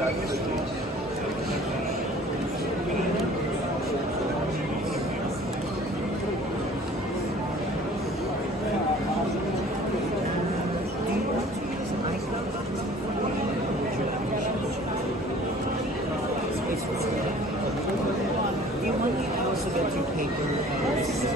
Do you want me to also get you paper email?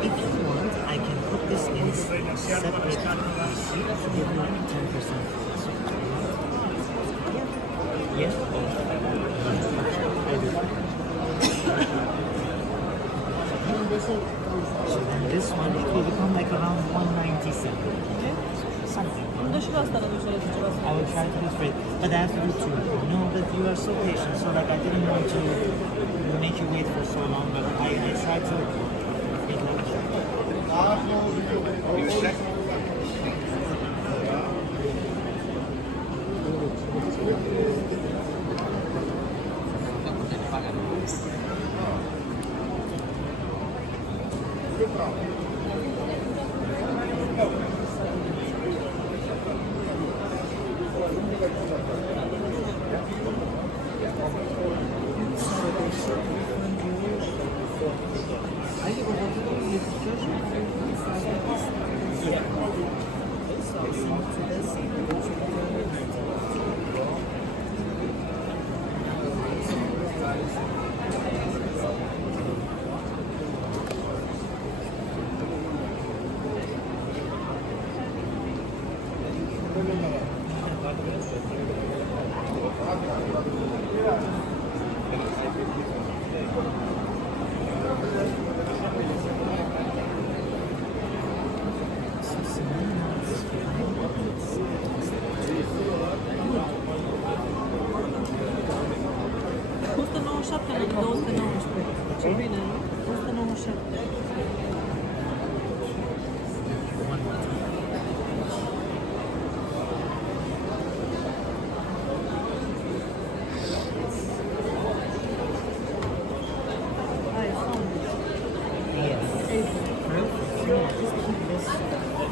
If you want, I can put this in separate receipt to give you 10%. Yeah? So then this one, it will become like around 197. Something. I will try to do straight, but I have to do two. No, but you are so patient, so like I didn't want to make you wait for so long, but I tried to make like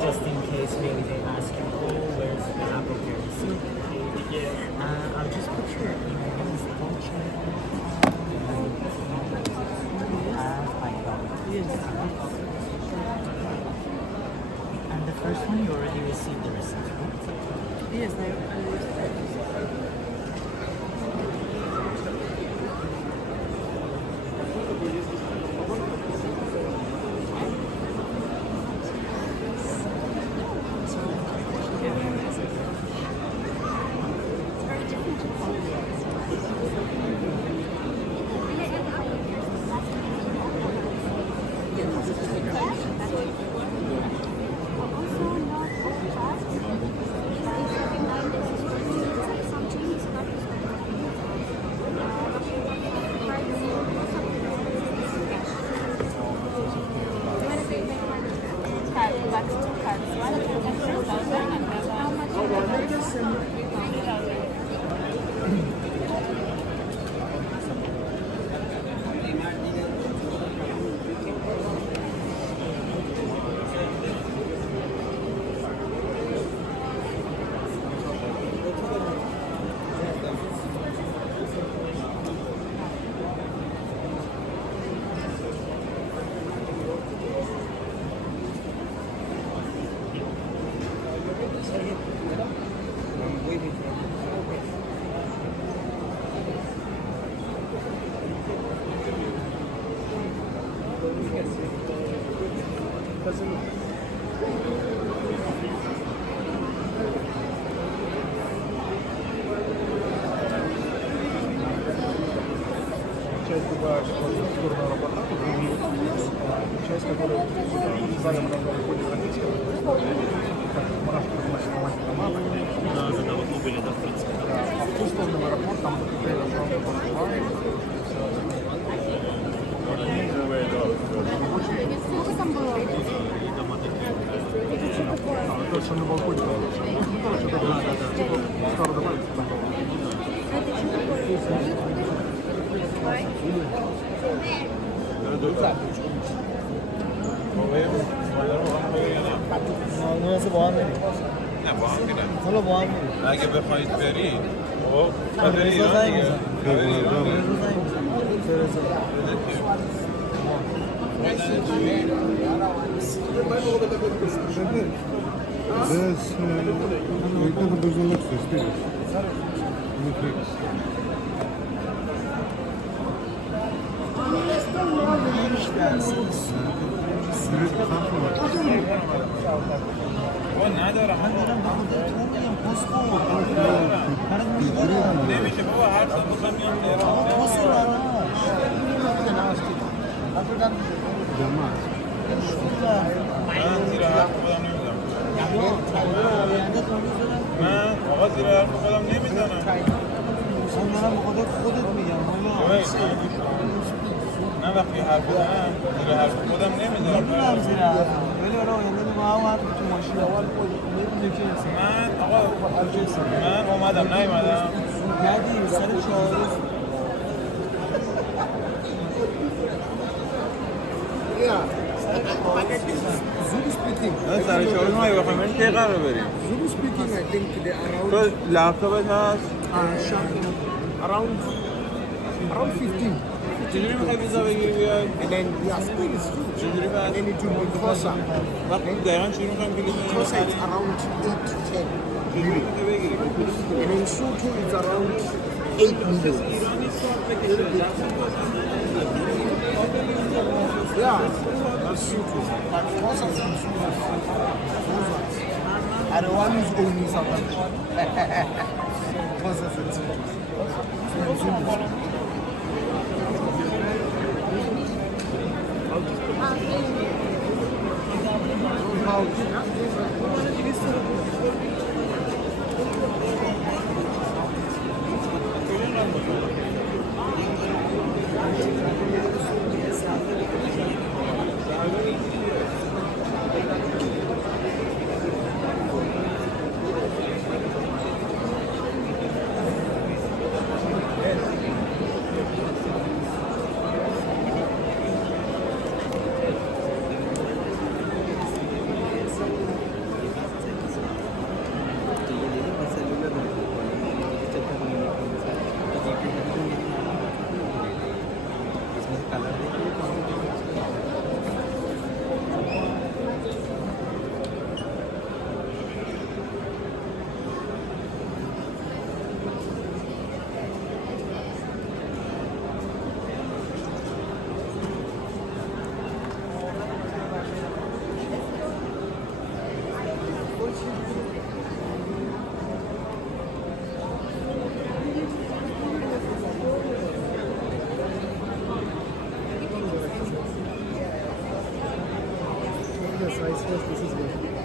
just in case maybe they ask you, oh, where's the Apple Care receipt? I'll just put your email in the chat. And the first one, you already received the receipt, right? Yes, I часть другая, структурная работа, часть, которая далее мы должны выходить родителям, как Марашка значит, мама. Да, вот мы были, да, в принципе. А в ту сторону в аэропорт, там отель, Сколько там было? точно на балконе. Ну, короче, да. Скоро добавится такого. Это что такое? مثل با هم میریم نه با هم میرم حالا با هم میریم اگه بخواید برید خب بری رضا ایران زنگ دیگه بزن. بری ایران دیگه. رضا زنگ بزن. به رضا. Bez jednego bezdomnego stylu. بابا ندارم من دارم به خودت تو میگم پسکو نمیشه بابا هر سال میخوام میام تهران پسکو برام من زیر حرف خودم نمیزنم من آقا زیر حرف خودم نمیزنم من دارم به خودت میگم من وقتی حرف بزنم زیر حرف خودم نمیزنم میدونم زیر حرفم ولی برای آینده با هم حرف تو ماشین اول میدونی که من آقا من اومدم نیومدم ندیم سر 4 روز Zulu speaking. من سر 4 روز ما بخوایم بریم کی قرار بریم Zulu speaking, I think they around تو لپتاپت هست around 15. چجوری میخوای ویزا بگیری بیای And then yeah, Spain is huge. چجوری And بعد then it will be closer. وقتی دقیقا چجوری میخوایم بلیط Closer it's around 8 to 10. چجوری میخوای بگیری And then Soto is around 8 million. Yeah, that's Soto. But closer from Soto. And the one who's only South Africa. Closer from Soto. Yes, I suppose this is good.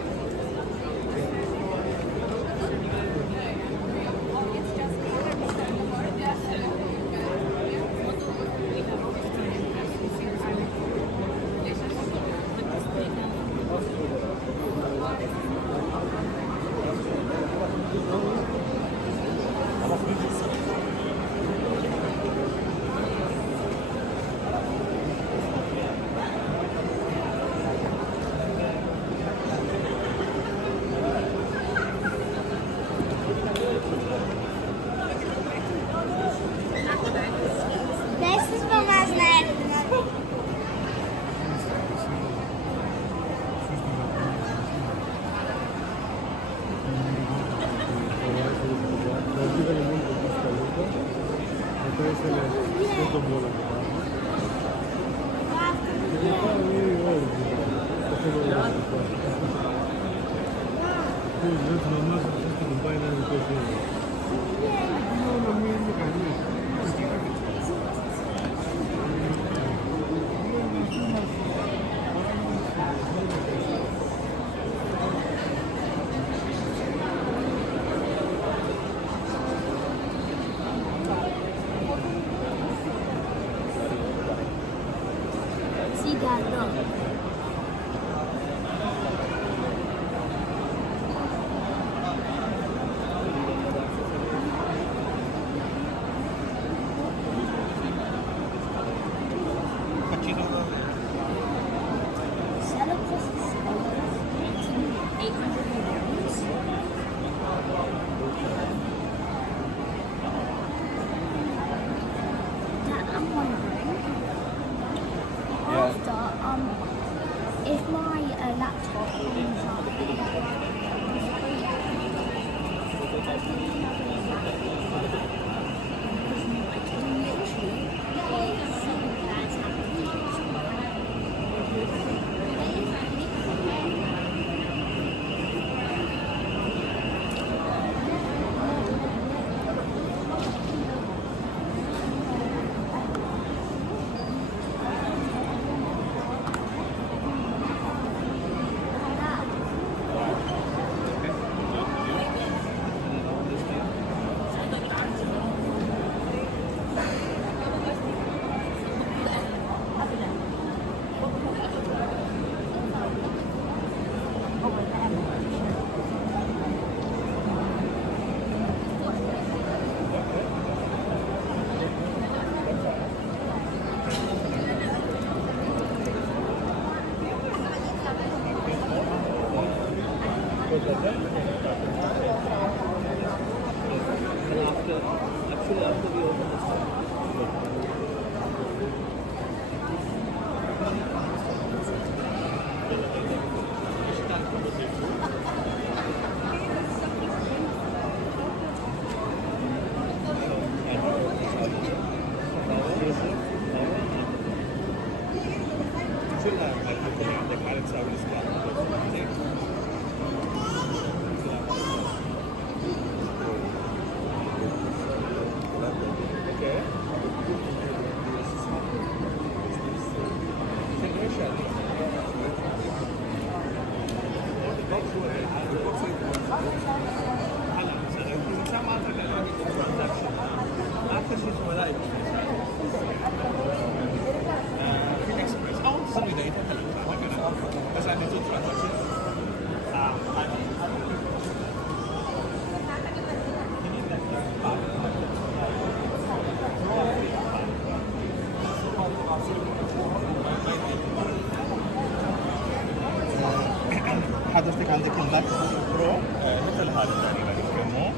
Dessas vão mais neves. Cigarro. if my laptop ends up حضرتك عندك اللابتوب برو مثل هذا تقريبا يسموه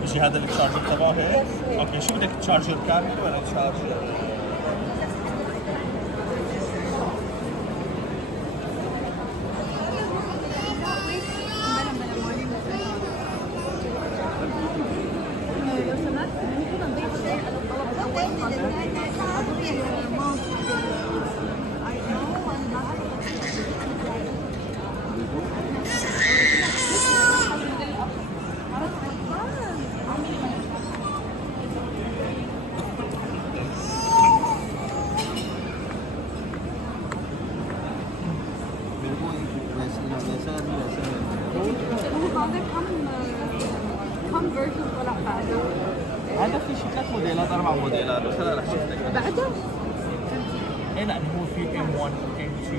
بيجي هذا التشارجر تبعه هيك اوكي شو بدك تشارجر كامل ولا تشارجر هذا في شي 3 موديلات 4 موديلات بس هلا رح شوف لك بعده؟ ايه لانه هو في M1 M2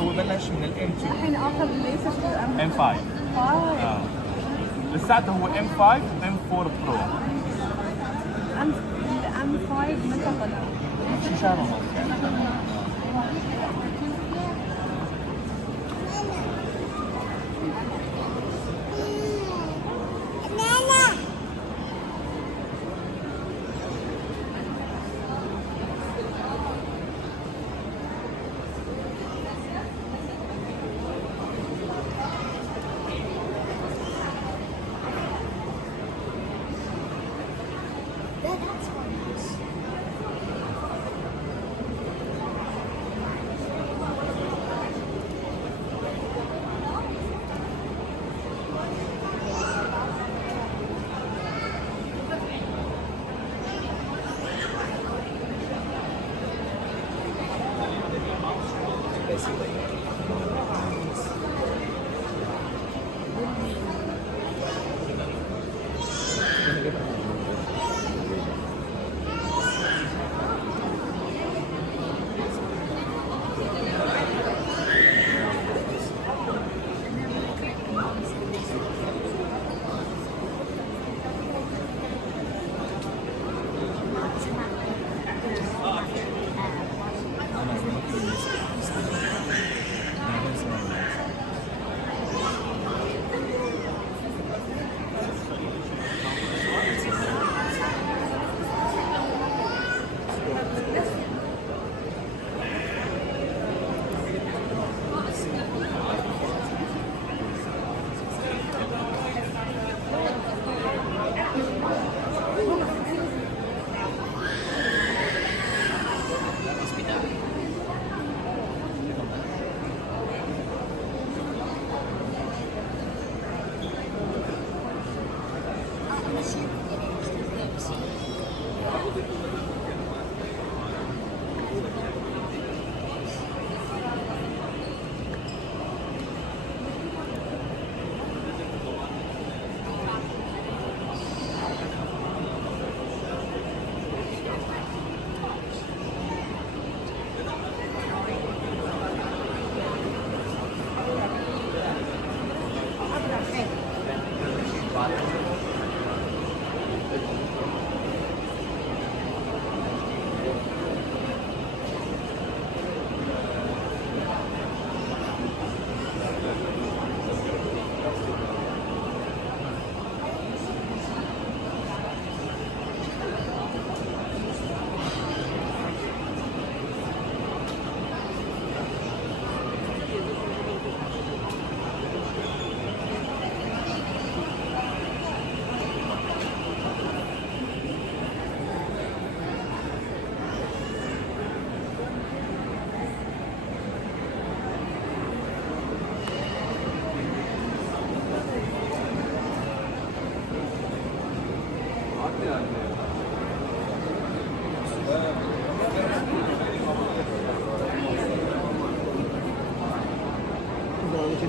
هو بلش من ال M2 الحين اخر ليش M5 لساته هو M5 M4 Pro M5 متى طلع؟ شي شهر ونص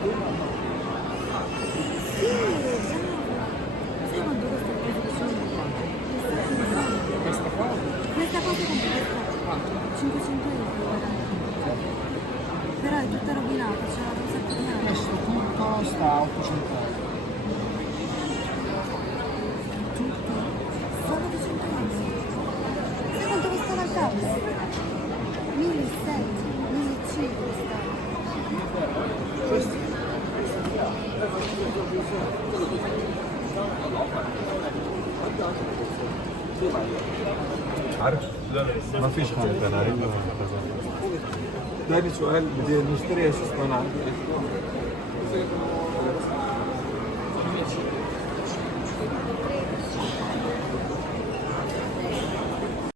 كده؟ Sì, sai quanto costa il peso di sole? Questa qua? Questa cosa quanto costa? 500 euro. Però è tutta rovinata, c'è un sacco di anni. Questo tutto sta a 800 euro. Tutto? Solo 200 euro. Sai quanto costava il cambio? 1.600, 1.500 costava. عارف؟ ما فيش حاجة أنا عارف. ده سؤال بدي نشتري اساس ما انا عندي